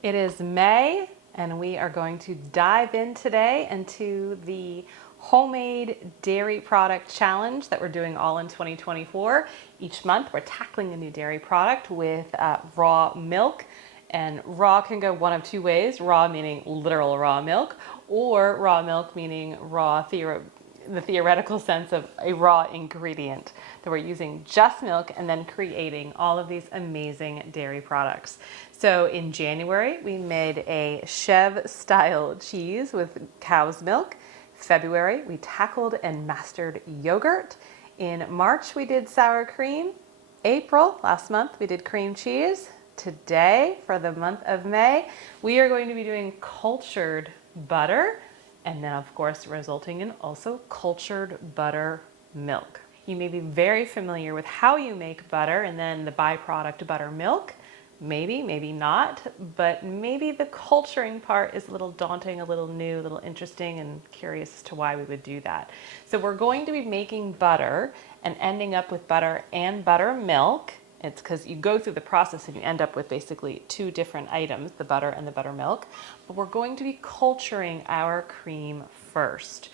It is May, and we are going to dive in today into the homemade dairy product challenge that we're doing all in 2024. Each month we're tackling a new dairy product with raw milk, and raw can go one of two ways: raw meaning literal raw milk, or raw milk meaning the theoretical sense of a raw ingredient, that we're using just milk and then creating all of these amazing dairy products. So in January, we made a Chev style cheese with cow's milk. February, we tackled and mastered yogurt. In March, we did sour cream. April, last month, we did cream cheese. Today, for the month of May, we are going to be doing cultured butter, and then of course resulting in also cultured buttermilk. You may be very familiar with how you make butter and then the byproduct buttermilk. Maybe, maybe not, but maybe the culturing part is a little daunting, a little new, a little interesting, and curious as to why we would do that. So we're going to be making butter and ending up with butter and buttermilk. It's because you go through the process and you end up with basically two different items, the butter and the buttermilk. But we're going to be culturing our cream first.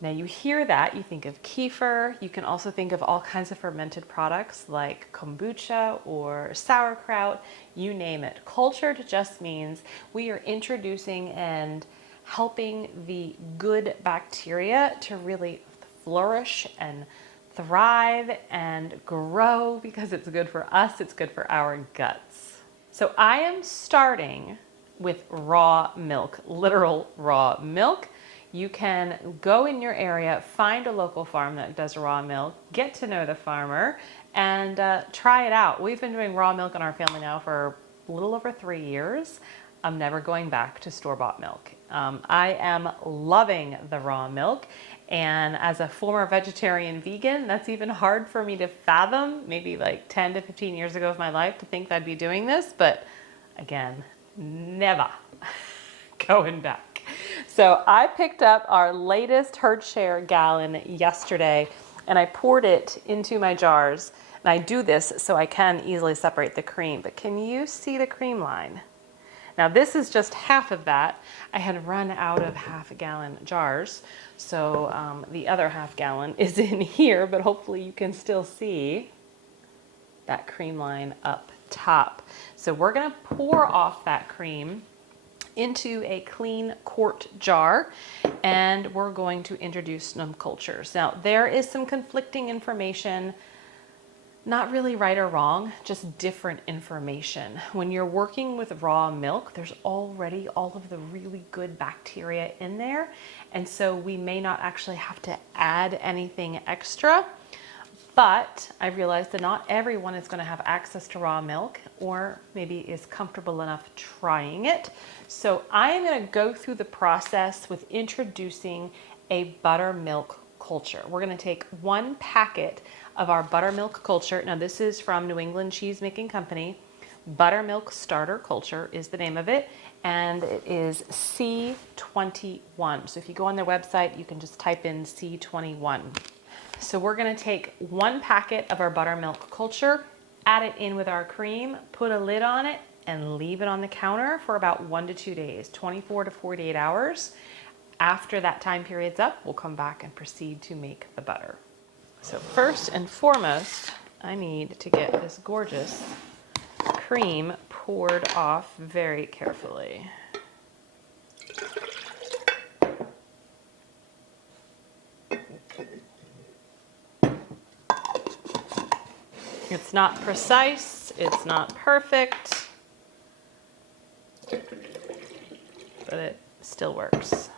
Now you hear that, you think of kefir. You can also think of all kinds of fermented products like kombucha or sauerkraut, you name it. Cultured just means we are introducing and helping the good bacteria to really flourish and thrive and grow, because it's good for us, it's good for our guts. So I am starting with raw milk, literal raw milk. You can go in your area, find a local farm that does raw milk, get to know the farmer, and try it out. We've been doing raw milk in our family now for a little over 3 years. I'm never going back to store-bought milk. I am loving the raw milk. And as a former vegetarian vegan, that's even hard for me to fathom, maybe like 10 to 15 years ago of my life, to think that I'd be doing this. But again, never going back. So I picked up our latest herd share gallon yesterday, and I poured it into my jars. And I do this so I can easily separate the cream. But can you see the cream line? Now this is just half of that. I had run out of half-gallon jars, so the other half-gallon is in here, but hopefully you can still see that cream line up top. So we're gonna pour off that cream into a clean quart jar, and we're going to introduce some cultures. Now there is some conflicting information, not really right or wrong, just different information. When you're working with raw milk, there's already all of the really good bacteria in there. And so we may not actually have to add anything extra, but I realized that not everyone is gonna have access to raw milk, or maybe is comfortable enough trying it. So I am gonna go through the process with introducing a buttermilk culture. We're gonna take 1 packet of our buttermilk culture. Now this is from New England Cheese Making Company. Buttermilk Starter Culture is the name of it, and it is C21. So if you go on their website, you can just type in C21. So we're gonna take 1 packet of our buttermilk culture, add it in with our cream, put a lid on it, and leave it on the counter for about 1 to 2 days, 24 to 48 hours. After that time period's up, we'll come back and proceed to make the butter. So first and foremost, I need to get this gorgeous cream poured off very carefully. It's not precise, it's not perfect, but it still works.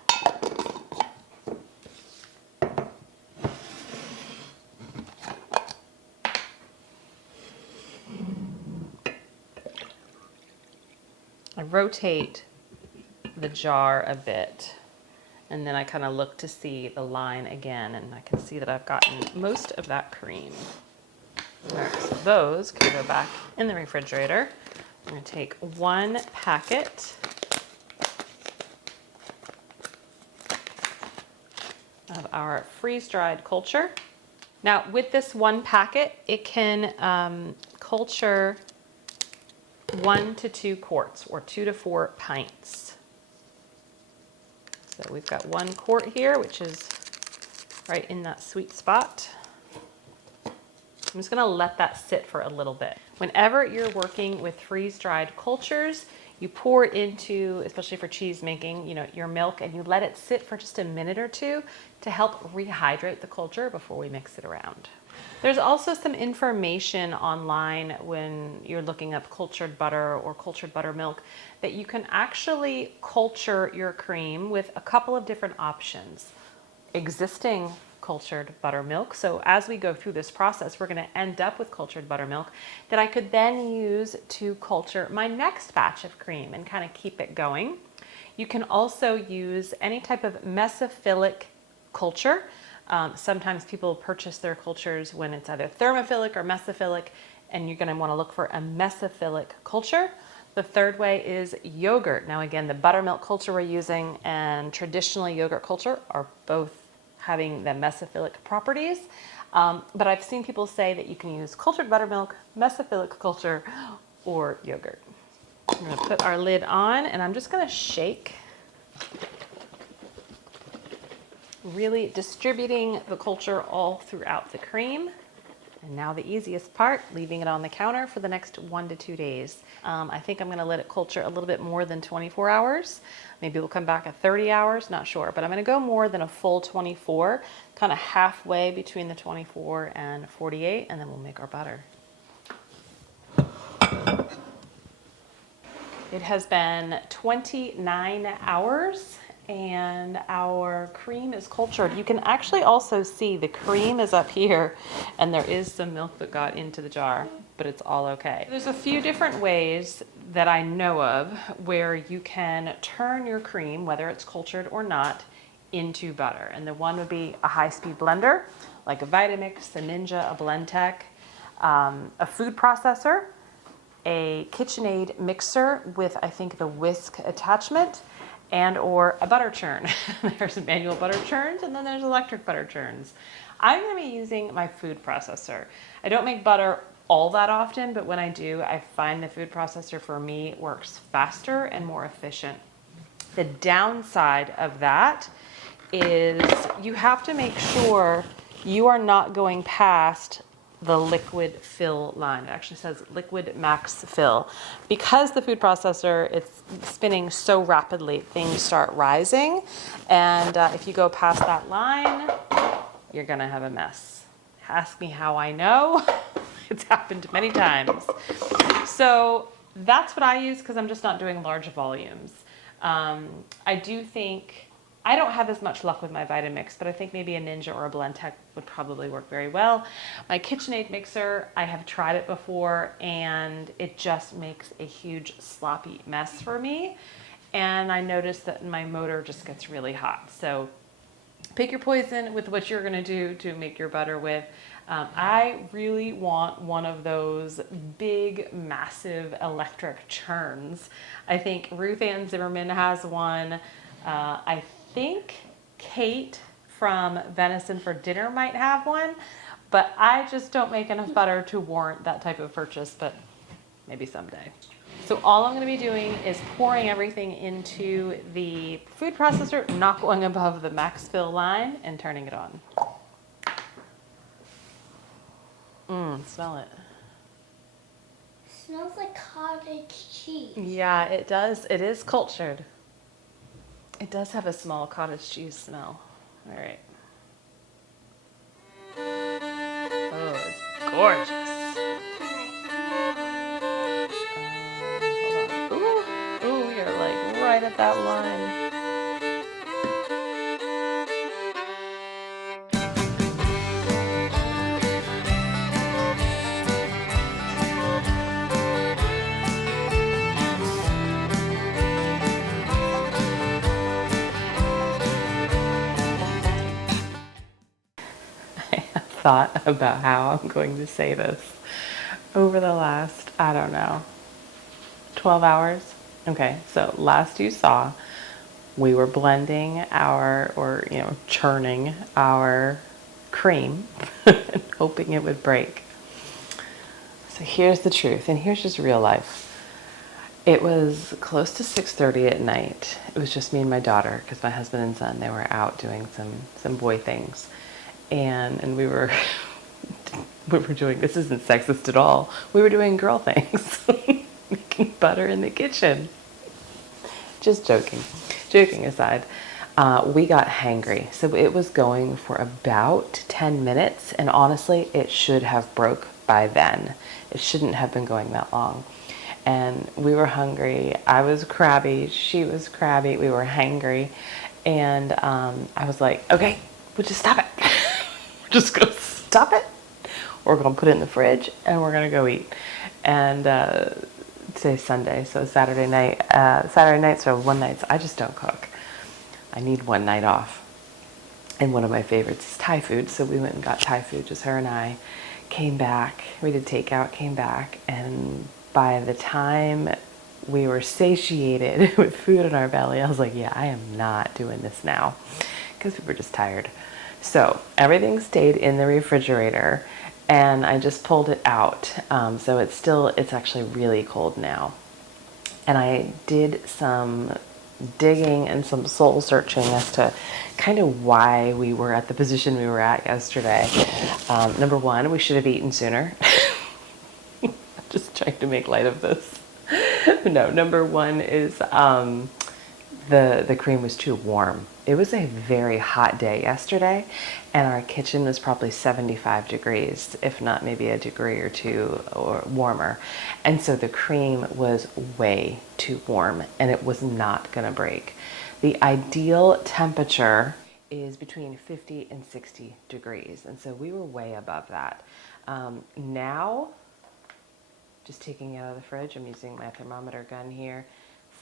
I rotate the jar a bit, and then I kind of look to see the line again, and I can see that I've gotten most of that cream. All right, so those can go back in the refrigerator. I'm going to take 1 packet of our freeze-dried culture. Now with this 1 packet, it can culture 1 to 2 quarts, or 2 to 4 pints. So we've got 1 quart here, which is right in that sweet spot. I'm just gonna let that sit for a little bit. Whenever you're working with freeze-dried cultures, you pour it into, especially for cheese making, your milk, and you let it sit for just a minute or two to help rehydrate the culture before we mix it around. There's also some information online when you're looking up cultured butter or cultured buttermilk that you can actually culture your cream with a couple of different options. Existing cultured buttermilk. So as we go through this process, we're going to end up with cultured buttermilk that I could then use to culture my next batch of cream and kind of keep it going. You can also use any type of mesophilic culture. Sometimes people purchase their cultures when it's either thermophilic or mesophilic, and you're going to want to look for a mesophilic culture. The third way is yogurt. Now again, the buttermilk culture we're using and traditional yogurt culture are both having the mesophilic properties. But I've seen people say that you can use cultured buttermilk, mesophilic culture, or yogurt. I'm going to put our lid on, and I'm just going to shake, really distributing the culture all throughout the cream. And now the easiest part, leaving it on the counter for the next 1 to 2 days. I think I'm going to let it culture a little bit more than 24 hours. Maybe we'll come back at 30 hours, not sure. But I'm going to go more than a full 24, kind of halfway between the 24 and 48, and then we'll make our butter. It has been 29 hours. And our cream is cultured. You can actually also see the cream is up here, and there is some milk that got into the jar, but it's all okay. There's a few different ways that I know of where you can turn your cream, whether it's cultured or not, into butter. And the one would be a high-speed blender, like a Vitamix, a Ninja, a Blendtec, a food processor, a KitchenAid mixer with, I think, the whisk attachment, and or a butter churn. There's manual butter churns, and then there's electric butter churns. I'm going to be using my food processor. I don't make butter all that often, but when I do, I find the food processor for me works faster and more efficient. The downside of that is you have to make sure you are not going past the liquid fill line. It actually says liquid max fill. Because the food processor, it's spinning so rapidly, things start rising. And if you go past that line, you're gonna have a mess. Ask me how I know. It's happened many times. So that's what I use because I'm just not doing large volumes. I do think, I don't have as much luck with my Vitamix, but I think maybe a Ninja or a Blendtec would probably work very well. My KitchenAid mixer, I have tried it before, and it just makes a huge sloppy mess for me. And I noticed that my motor just gets really hot. So pick your poison with what you're gonna do to make your butter with. I really want one of those big, massive electric churns. I think Ruth Ann Zimmerman has one. I think Kate from Venison for Dinner might have one, but I just don't make enough butter to warrant that type of purchase, but maybe someday. So all I'm going to be doing is pouring everything into the food processor, not going above the max fill line, and turning it on. Smell it. Smells like cottage cheese. Yeah, it does. It is cultured. It does have a small cottage cheese smell. All right. Oh, it's gorgeous. Hold on. Ooh, you're like right at that line. Thought about how I'm going to say this over the last, I don't know, 12 hours. Okay, so last you saw, we were blending our, churning our cream and hoping it would break. So here's the truth, and here's just real life. It was close to 6:30 at night. It was just me and my daughter because my husband and son, they were out doing some boy things. And we were we were doing, this isn't sexist at all. We were doing girl things. Making butter in the kitchen. Just joking. Joking aside. We got hangry. So it was going for about 10 minutes. And honestly, it should have broke by then. It shouldn't have been going that long. And we were hungry. I was crabby. She was crabby. We were hangry. And I was like, okay, we'll just stop it. We're just going to stop it. We're going to put it in the fridge and we're going to go eat. And today's Sunday, so Saturday night. Saturday nights are one nights. I just don't cook. I need one night off. And one of my favorites is Thai food. So we went and got Thai food, just her and I. Came back. We did takeout, came back. And by the time we were satiated with food in our belly, I was like, yeah, I am not doing this now. Because we were just tired. So everything stayed in the refrigerator. And I just pulled it out. So it's actually really cold now. And I did some digging and some soul searching as to kind of why we were at the position we were at yesterday. Number one, we should have eaten sooner. Just trying to make light of this. No, number one is the cream was too warm. It was a very hot day yesterday, and our kitchen was probably 75 degrees, if not maybe a degree or two or warmer. And so the cream was way too warm, and it was not going to break. The ideal temperature is between 50 and 60 degrees, and so we were way above that. Now, just taking it out of the fridge, I'm using my thermometer gun here,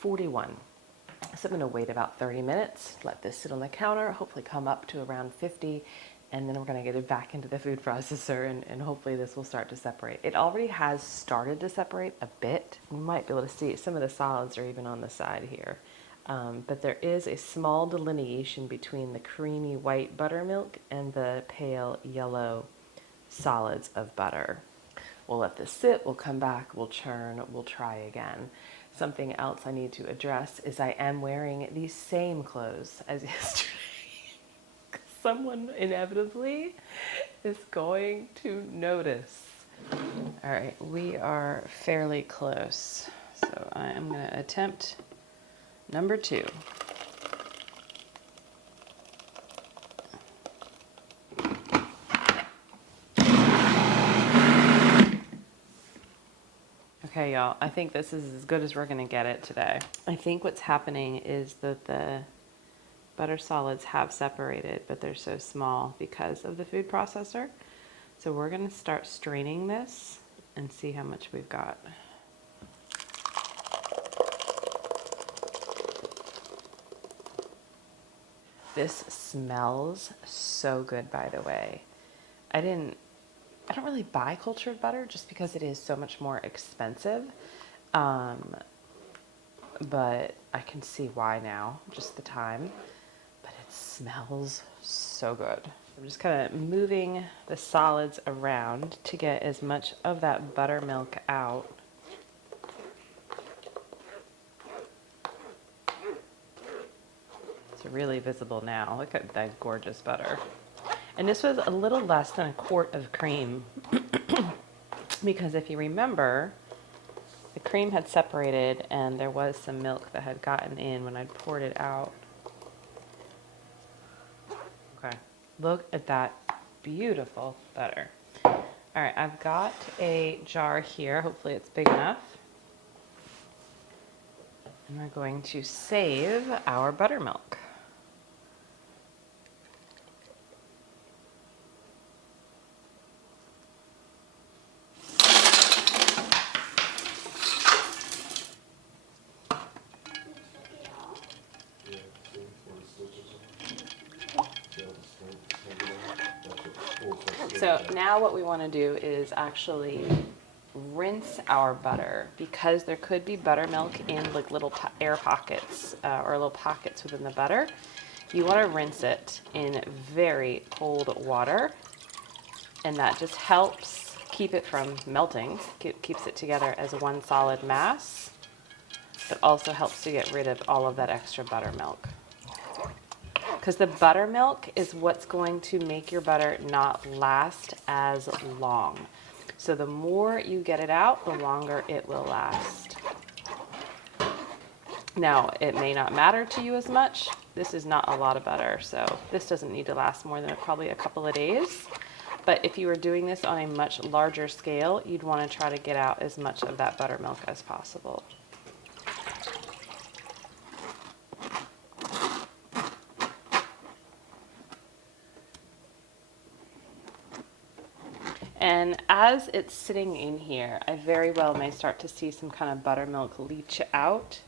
41. So I'm going to wait about 30 minutes, let this sit on the counter, hopefully come up to around 50, and then we're going to get it back into the food processor, and hopefully this will start to separate. It already has started to separate a bit. You might be able to see some of the solids are even on the side here. But there is a small delineation between the creamy white buttermilk and the pale yellow solids of butter. We'll let this sit, we'll come back, we'll churn, we'll try again. Something else I need to address is I am wearing these same clothes as yesterday. Someone inevitably is going to notice. All right, we are fairly close. So I am going to attempt number 2. Okay, y'all, I think this is as good as we're going to get it today. I think what's happening is that the butter solids have separated, but they're so small because of the food processor. So we're going to start straining this and see how much we've got. This smells so good, by the way. I don't really buy cultured butter just because it is so much more expensive. But I can see why now, just the time. But it smells so good. I'm just kind of moving the solids around to get as much of that buttermilk out. It's really visible now. Look at that gorgeous butter. And this was a little less than a quart of cream because if you remember, the cream had separated and there was some milk that had gotten in when I poured it out. Okay, look at that beautiful butter. All right, I've got a jar here. Hopefully it's big enough. And we're going to save our buttermilk. So now what we want to do is actually rinse our butter because there could be buttermilk in like little air pockets or little pockets within the butter. You want to rinse it in very cold water, and that just helps keep it from melting, keeps it together as one solid mass. but also helps to get rid of all of that extra buttermilk. Because the buttermilk is what's going to make your butter not last as long. So the more you get it out, the longer it will last. Now, it may not matter to you as much. This is not a lot of butter, so this doesn't need to last more than probably a couple of days. But if you were doing this on a much larger scale, you'd want to try to get out as much of that buttermilk as possible. And as it's sitting in here, I very well may start to see some kind of buttermilk leach out.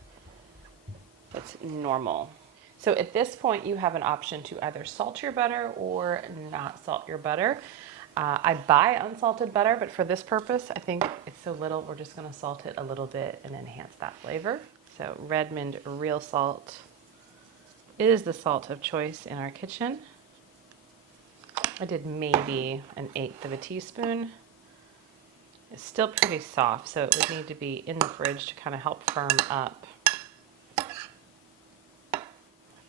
That's normal. So at this point, you have an option to either salt your butter or not salt your butter. I buy unsalted butter, but for this purpose, I think it's so little, we're just gonna salt it a little bit and enhance that flavor. So Redmond real salt is the salt of choice in our kitchen. I did maybe 1/8 of a teaspoon. It's still pretty soft, so it would need to be in the fridge to kind of help firm up.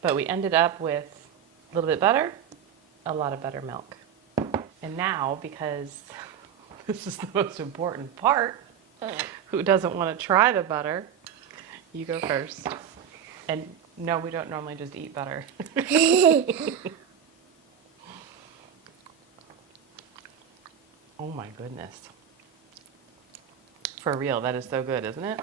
But we ended up with a little bit butter, a lot of buttermilk. And now, because this is the most important part, who doesn't want to try the butter? You go first. And no, we don't normally just eat butter. Oh my goodness. For real, that is so good, isn't it?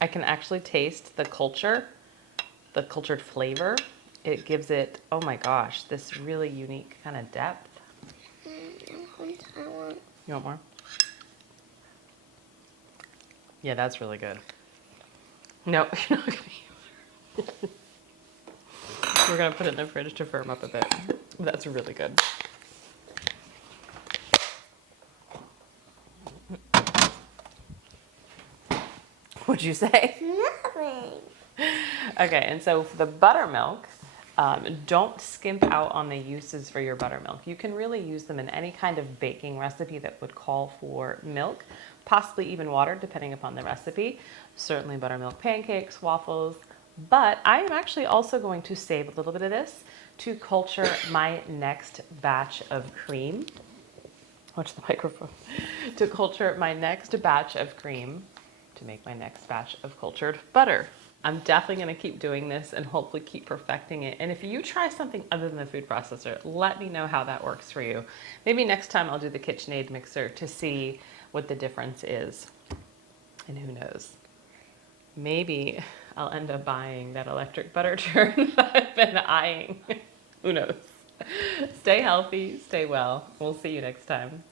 I can actually taste the cultured flavor. It gives it, oh my gosh, this really unique kind of depth. You want more? Yeah, that's really good. No, you're not gonna eat more. We're gonna put it in the fridge to firm up a bit. That's really good. What'd you say? Nothing. Okay, and so for the buttermilk, don't skimp out on the uses for your buttermilk. You can really use them in any kind of baking recipe that would call for milk, possibly even water, depending upon the recipe. Certainly buttermilk pancakes, waffles, but I am actually also going to save a little bit of this to culture my next batch of cream. Watch the microphone. To culture my next batch of cream to make my next batch of cultured butter. I'm definitely going to keep doing this and hopefully keep perfecting it. And if you try something other than the food processor, let me know how that works for you. Maybe next time I'll do the KitchenAid mixer to see what the difference is. And who knows? Maybe I'll end up buying that electric butter churn that I've been eyeing. Who knows? Stay healthy, stay well. We'll see you next time.